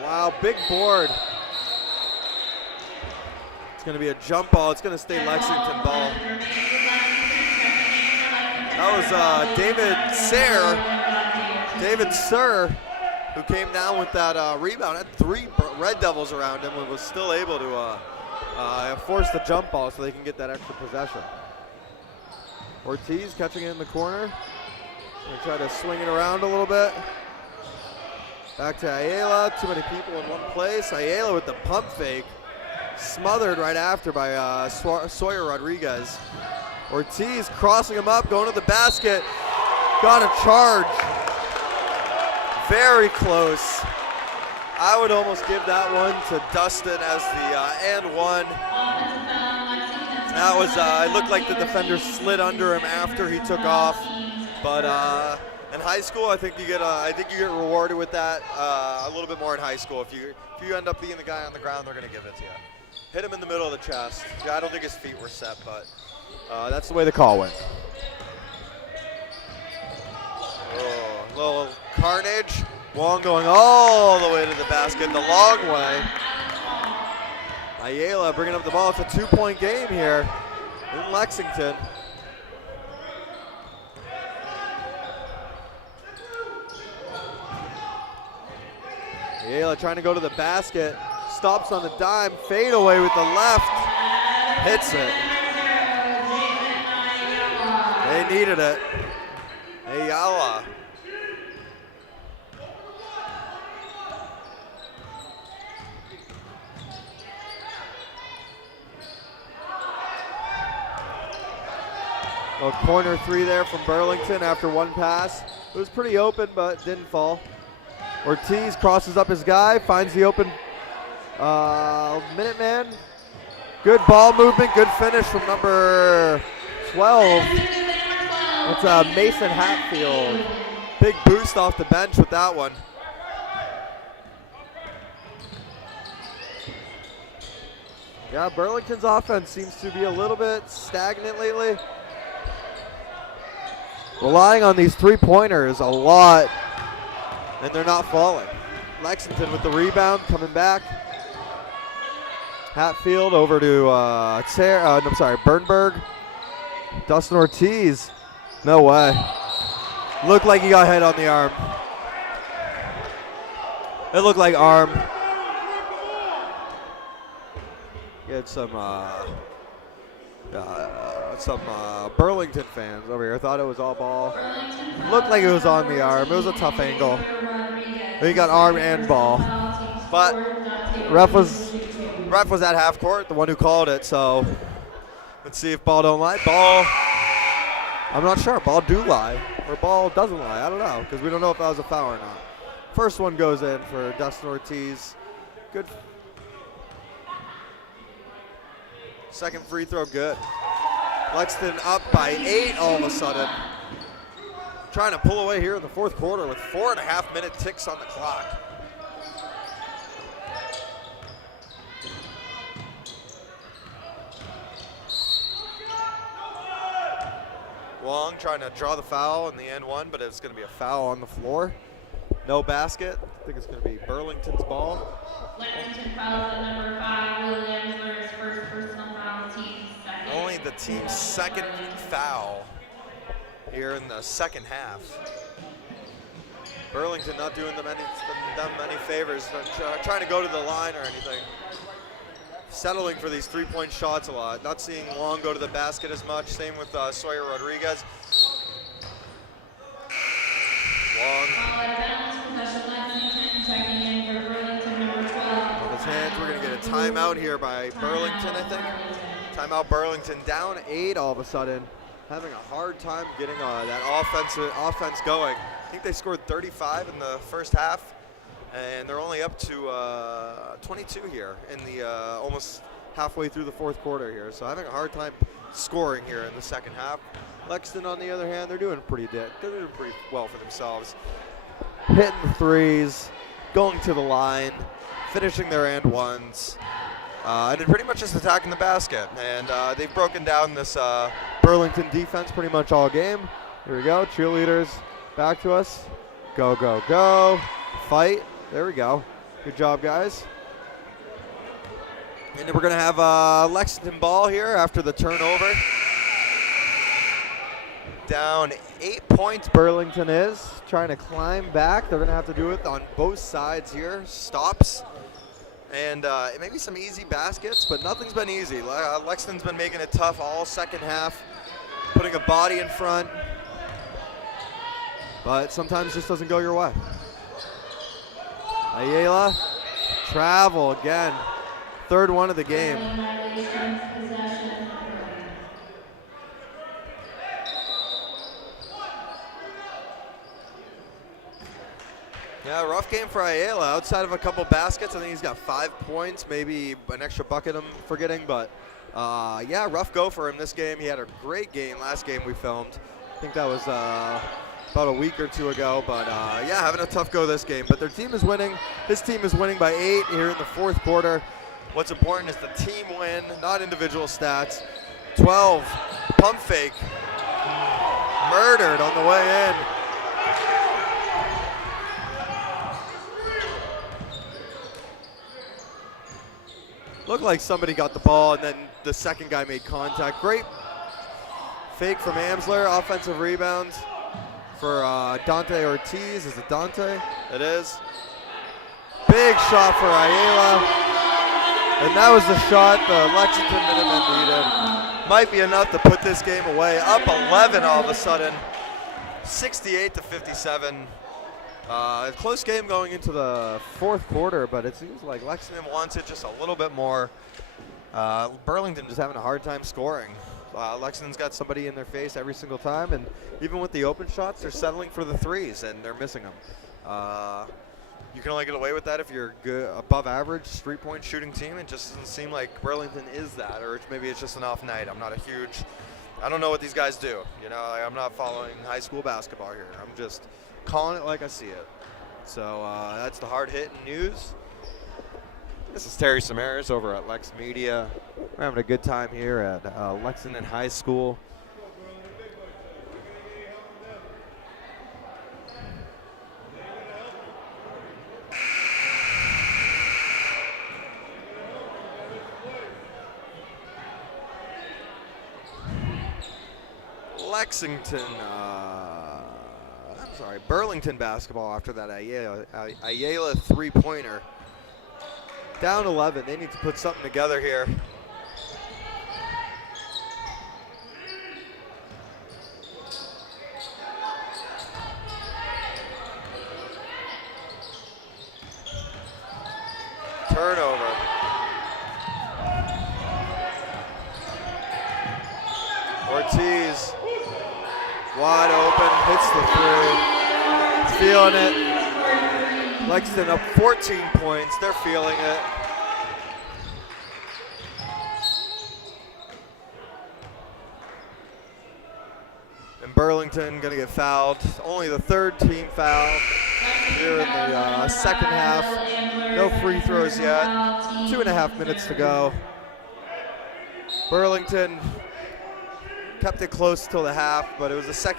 Wow, big board. It's going to be a jump ball. It's going to stay Lexington ball. That was David Sir, who came down with that rebound. Had 3 Red Devils around him and was still able to force the jump ball so they can get that extra possession. Ortiz catching it in the corner. Gonna try to swing it around a little bit. Back to Ayala, too many people in one place. Ayala with the pump fake. Smothered right after by Sawyer Rodriguez. Ortiz crossing him up, going to the basket. Got a charge. Very close. I would almost give that one to Dustin as the and one. That was, it looked like the defender slid under him after he took off. But in high school, I think you get rewarded with that a little bit more in high school. If you end up being the guy on the ground, they're going to give it to you. Hit him in the middle of the chest. Yeah, I don't think his feet were set, but that's the way the call went. Oh, little carnage. Wong going all the way to the basket, the long way. Ayala bringing up the ball. It's a 2-point game here in Lexington. Ayala trying to go to the basket. Stops on the dime. Fade away with the left. Hits it. They needed it. Ayala. A corner three there from Burlington after one pass. It was pretty open, but didn't fall. Ortiz crosses up his guy, finds the open Minuteman. Good ball movement, good finish from number 12. It's Mason Hatfield. Big boost off the bench with that one. Yeah, Burlington's offense seems to be a little bit stagnant lately. Relying on these three-pointers a lot, and they're not falling. Lexington with the rebound, coming back. Hatfield over to Bernberg. Dustin Ortiz, no way. Looked like he got hit on the arm. It looked like arm. Get some Burlington fans over here. Thought it was all ball. Looked like it was on the arm. It was a tough angle. He got arm and ball. But ref was at half court, the one who called it. So let's see if ball don't lie. Ball, I'm not sure. Ball do lie or ball doesn't lie. I don't know because we don't know if that was a foul or not. First one goes in for Dustin Ortiz. Good. Second free throw, good. Lexington up by 8 all of a sudden. Trying to pull away here in the fourth quarter with 4.5 minute ticks on the clock. Wong trying to draw the foul in the end one, but it's going to be a foul on the floor. No basket. I think it's going to be Burlington's ball. Lexington fouls at number 5, Williams, learns first personal foul, team's second. Only the team's second foul here in the second half. Burlington not doing them many favors, not trying to go to the line or anything. Settling for these three-point shots a lot. Not seeing Long go to the basket as much. Same with Sawyer Rodriguez. Long. Checking in for Burlington, number 12. On his hands, we're going to get a timeout here by Burlington, I think. Timeout Burlington, down 8 all of a sudden. Having a hard time getting that offense going. I think they scored 35 in the first half, and they're only up to 22 here in the almost halfway through the fourth quarter here. So having a hard time scoring here in the second half. Lexington, on the other hand, they're doing pretty well for themselves. Hitting the threes, going to the line, finishing their and ones, and then pretty much just attacking the basket. And they've broken down this Burlington defense pretty much all game. Here we go, cheerleaders back to us. Go, go, go. Fight. There we go. Good job, guys. And then we're going to have Lexington ball here after the turnover. Down 8 points, Burlington is trying to climb back. They're going to have to do it on both sides here. Stops. And maybe some easy baskets, but nothing's been easy. Lexington's been making it tough all second half, putting a body in front. But sometimes it just doesn't go your way. Ayala, travel again. Third one of the game. Yeah, rough game for Ayala. Outside of a couple baskets, I think he's got 5 points, maybe an extra bucket I'm forgetting. But yeah, rough go for him this game. He had a great game last game we filmed. I think that was about a week or two ago. But yeah, having a tough go this game. But their team is winning. His team is winning by 8 here in the fourth quarter. What's important is the team win, not individual stats. 12, pump fake. Murdered on the way in. Looked like somebody got the ball, and then the second guy made contact. Great fake from Amsler. Offensive rebound for Dante Ortiz. Is it Dante? It is. Big shot for Ayala. And that was the shot the Lexington Minutemen needed. Might be enough to put this game away. Up 11 all of a sudden. 68-57. Close game going into the fourth quarter, but it seems like Lexington wants it just a little bit more. Burlington just having a hard time scoring. Lexington's got somebody in their face every single time, and even with the open shots, they're settling for the threes, and they're missing them. You can only get away with that if you're good, above average three-point shooting team. It just doesn't seem like Burlington is that, or maybe it's just an off night. I don't know what these guys do. You know, I'm not following high school basketball here. I'm just calling it like I see it. So that's the hard-hitting news. This is Terry Samaras over at LexMedia. We're having a good time here at Lexington High School. Burlington basketball after that Ayala three-pointer. Down 11, they need to put something together here. Turnover. Ortiz, wide open, hits the three. Feeling it. Lexington up 14 points. They're feeling it. And Burlington going to get fouled. Only the third team foul here in the second half. No free throws yet. 2.5 minutes to go. Burlington kept it close till the half, but it was a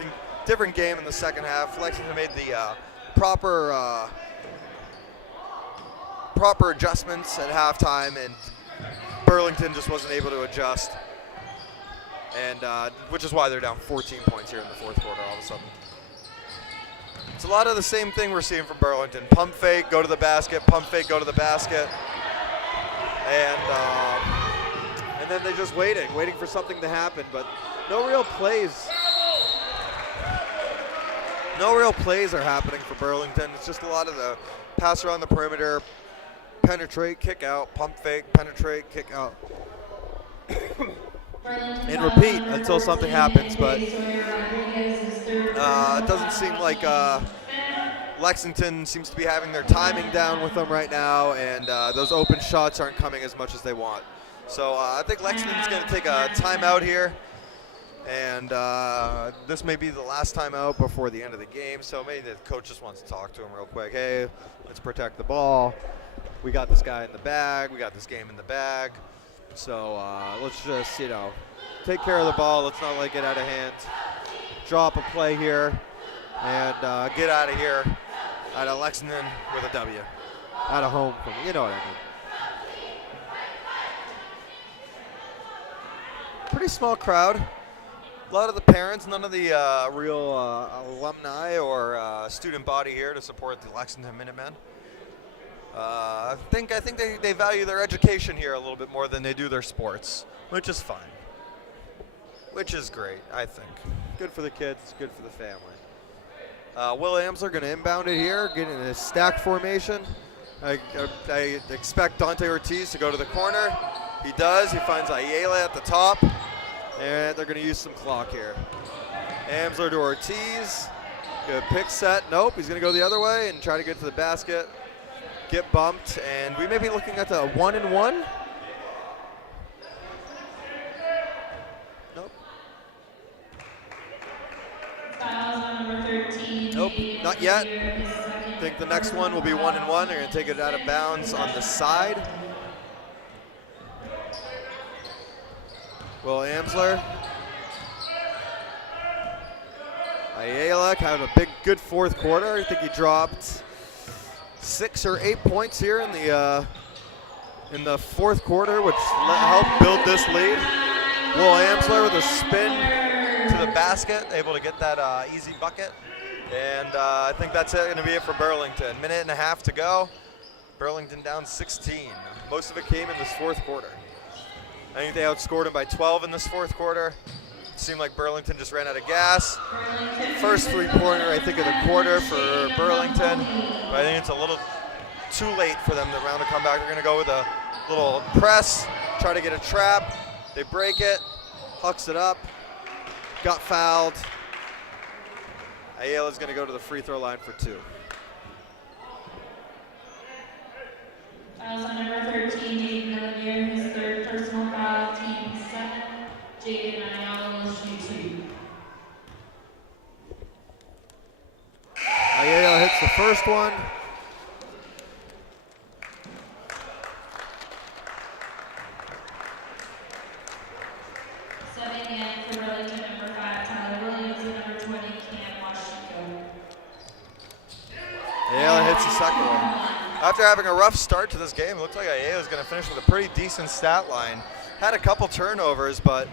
different game in the second half. Lexington made the proper adjustments at halftime, and Burlington just wasn't able to adjust, and which is why they're down 14 points here in the fourth quarter all of a sudden. It's a lot of the same thing we're seeing from Burlington. Pump fake, go to the basket, pump fake, go to the basket, and then they're just waiting for something to happen, but no real plays. No real plays are happening for Burlington. It's just a lot of the pass around the perimeter, penetrate, kick out, pump fake, penetrate, kick out. And repeat until something happens, but it doesn't seem like Lexington seems to be having their timing down with them right now, and those open shots aren't coming as much as they want. So I think Lexington's going to take a timeout here. And this may be the last time out before the end of the game, so maybe the coach just wants to talk to him real quick. Hey, let's protect the ball. We got this guy in the bag. We got this game in the bag. So let's just, take care of the ball. Let's not let it get out of hand. Drop a play here and get out of here out of Lexington with a W. Out of home, you know what I mean. Pretty small crowd. A lot of the parents, none of the real alumni or student body here to support the Lexington Minutemen. I think they value their education here a little bit more than they do their sports, which is fine. Which is great, I think. Good for the kids, good for the family. Will Amsler going to inbound it here, get in a stack formation. I expect Dante Ortiz to go to the corner. He does. He finds Ayala at the top. And they're going to use some clock here. Amsler to Ortiz. Good pick set. Nope, he's going to go the other way and try to get to the basket. Get bumped, and we may be looking at the 1-and-1. Nope. Nope, not yet. I think the next one will be 1-and-1. They're going to take it out of bounds on the side. Will Amsler. Ayala having a good fourth quarter. I think he dropped 6 or 8 points here in the in the fourth quarter, which helped build this lead. Will Amsler with a spin to the basket, able to get that easy bucket. And I think that's going to be it for Burlington. Minute and a half to go. Burlington down 16. Most of it came in this fourth quarter. I think they outscored them by 12 in this fourth quarter. It seemed like Burlington just ran out of gas. First three-pointer, I think, of the quarter for Burlington. But I think it's a little too late for them to round a comeback. They're going to go with a little press, try to get a trap. They break it, hucks it up, got fouled. Ayala's going to go to the free throw line for 2. Fouls on number 13, Jaden Millier, his third personal foul, team 7. Jaden Ayala will shoot 2. Ayala hits the first one. Subbing in for Burlington, number 5, Tyler Williams, and number 20, Cam Washington. Ayala hits the second one. After having a rough start to this game, it looked like Ayala was going to finish with a pretty decent stat line. Had a couple turnovers, but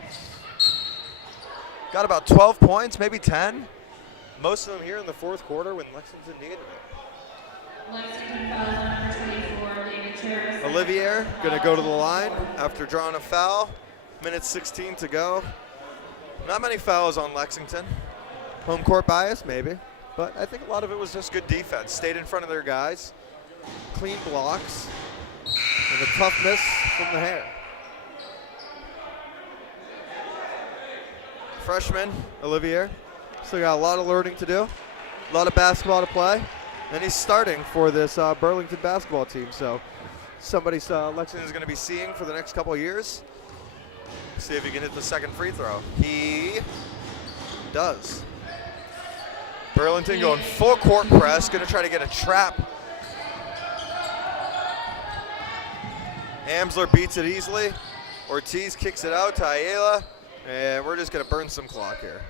got about 12 points, maybe 10. Most of them here in the fourth quarter when Lexington needed it. Lexington fouls on number 24, David Terrace. Olivier going to go to the line after drawing a foul. Minute 16 to go. Not many fouls on Lexington. Home court bias, maybe. But I think a lot of it was just good defense. Stayed in front of their guys. Clean blocks. And a tough miss from the hair. Freshman, Olivier. Still got a lot of learning to do. A lot of basketball to play. And he's starting for this Burlington basketball team. So somebody Lexington is going to be seeing for the next couple of years. See if he can hit the second free throw. He does. Burlington going full court press, going to try to get a trap. Amsler beats it easily. Ortiz kicks it out to Ayala, and we're just going to burn some clock here.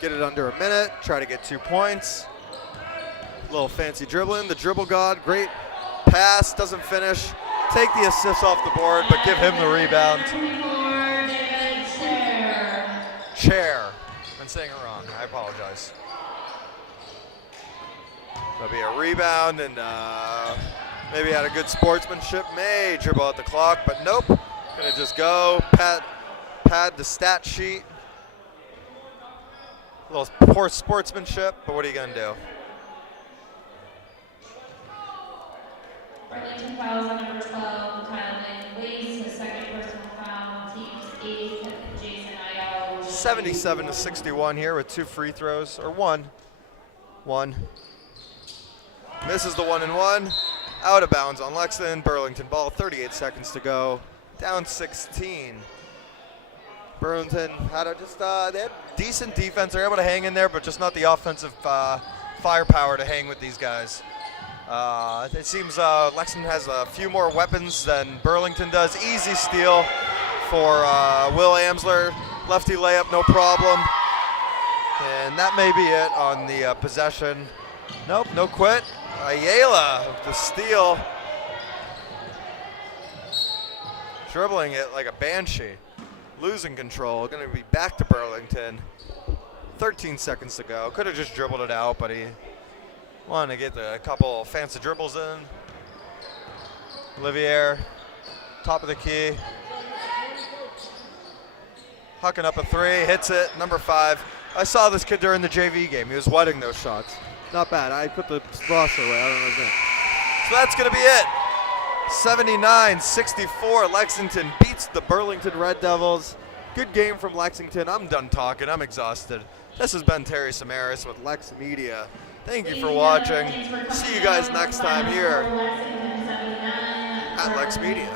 Get it under a minute, try to get 2 points. A little fancy dribbling. The dribble god, great pass, doesn't finish. Take the assists off the board, but give him the rebound. Chair. I'm saying it wrong. I apologize. There'll be a rebound, and maybe had a good sportsmanship. May dribble out the clock, but nope. Gonna just go pad the stat sheet. A little poor sportsmanship, but what are you gonna do? Burlington fouls on number 12, Kyle Lane, his second personal foul, team's 8th, Jason Ayala. 77 to 61 here with 2 free throws, or one. Misses the 1 and 1. Out of bounds on Lexington. Burlington ball, 38 seconds to go. Down 16. Burlington had they had decent defense. They're able to hang in there, but just not the offensive firepower to hang with these guys. It seems Lexington has a few more weapons than Burlington does. Easy steal for Will Amsler. Lefty layup, no problem. And that may be it on the possession. Nope, no quit. Ayala with the steal. Dribbling it like a banshee. Losing control. Going to be back to Burlington. 13 seconds to go. Could have just dribbled it out, but he wanted to get a couple fancy dribbles in. Olivier, top of the key. Hucking up a 3, hits it, number 5. I saw this kid during the JV game. He was wetting those shots. Not bad. I put the roster away. I don't know his name. So that's going to be it. 79-64. Lexington beats the Burlington Red Devils. Good game from Lexington. I'm done talking. I'm exhausted. This has been Terry Samaras with LexMedia. Thank you for watching. See you guys next time here at LexMedia.